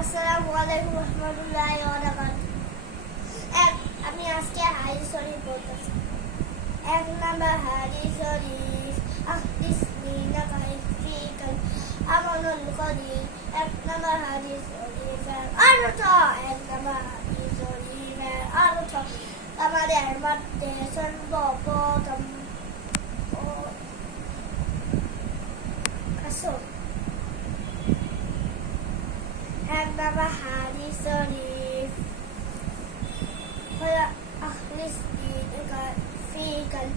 আসসালামু আলাইকুম রহমতুল্লাহি ওয়া বারাকাতুহু। আমি আজকে হাদিস শরীফ বলতেছি। এক নাম্বার হাদিস শরীফ আহদিসনিনা কাইফিকাল আমানুল কলিল। এক নাম্বার হাদিস শরীফের অর্থ, এক নাম্বার হাদিস শরীফের অর্থ আমাদের মধ্যে সর্বপ্রথম এক নাম্বার হাদিস শরীফ হলো আহদিসনিনা কাইফিকাল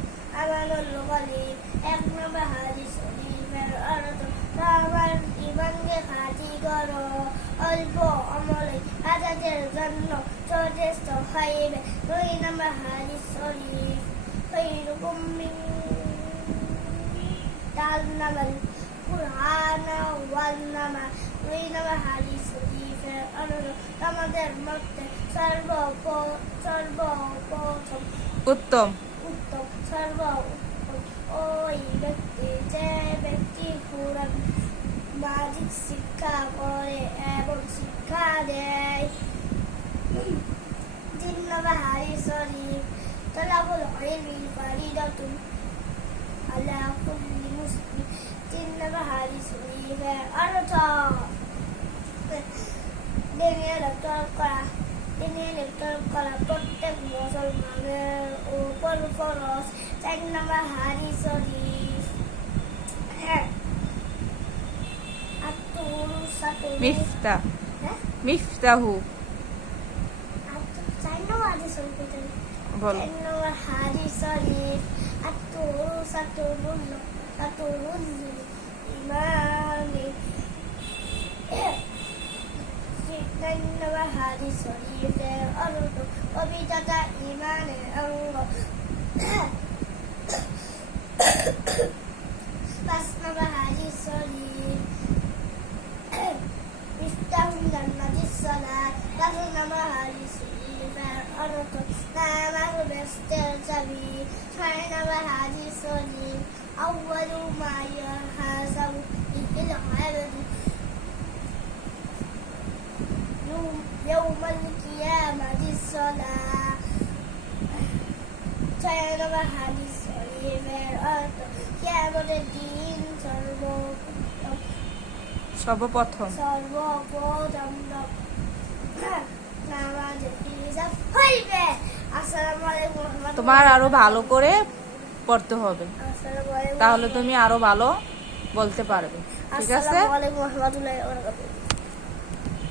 আমানুল কলিল। এক নাম্বার হাদিস শরীফের অর্থ তোমার জীবনকে খাঁটি করো, অল্প আমলে হাজারের জন্য যথেষ্ট হইবে। দুই নাম্বার হাদিস শরীফ খৈরুকুম মিন তাআল্লামাল কুরআন ওয়াল নামা। দুই নাম্বার হাদিস শরীফের অর্থ তোমাদের মধ্যে সর্বপ্রথম উত্তম সর্বোত্তম ওই ব্যক্তি যে ব্যক্তি কুরআন মাজিদ শিক্ষা করে এবং শিক্ষা দেয়। তিন নম্বর হাদিস শরীফ তালাবুল ইলমি ফারিদাতুন আলা কুল্লি মুসলিম। তিন নম্বর হাদিস শরীফের অর্থ দিনে লেকচার করা প্রত্যেক মুসলমানের উপর ফরজ। চার নম্বর হাদিস শরীফ মিফতাহু বল। চার নম্বর হাদিস শরীফ আত-তুরুসাতুল ইমানি। চার নম্বর হাদিস শরীফের অর্থ পবিত্রতা ইমানের অঙ্গ। পাঁচ নম্বর হাদিস শরীফ মিফতাহুল জান্নাতিস সালাত। পাঁচ নম্বর হাদিস শরীফের অর্থ নামাজ বেহেশতের চাবি। ছয় নম্বর হাদিস শরীফ আউয়ালু মা ইউহাসাবু বিহিল আবদু ইয়াউমাল কিয়ামাতিস সালাহ। ছয় নম্বর হাদিস শরীফের অর্থ কিয়ামতের দিন সর্বপ্রথম নামাজের হিসাব হইবে। আসসালামু আলাইকুম রহমতুল্লাহি। তোমার আরো ভালো করে পড়তে হবে, আসসালামু আলাইকুম। তাহলে তুমি আরো ভালো বলতে পারবে। ঠিক আছে? আসসালামু আলাইকুম রহমতুল্লাহি ওয়া বারাকাতুহু।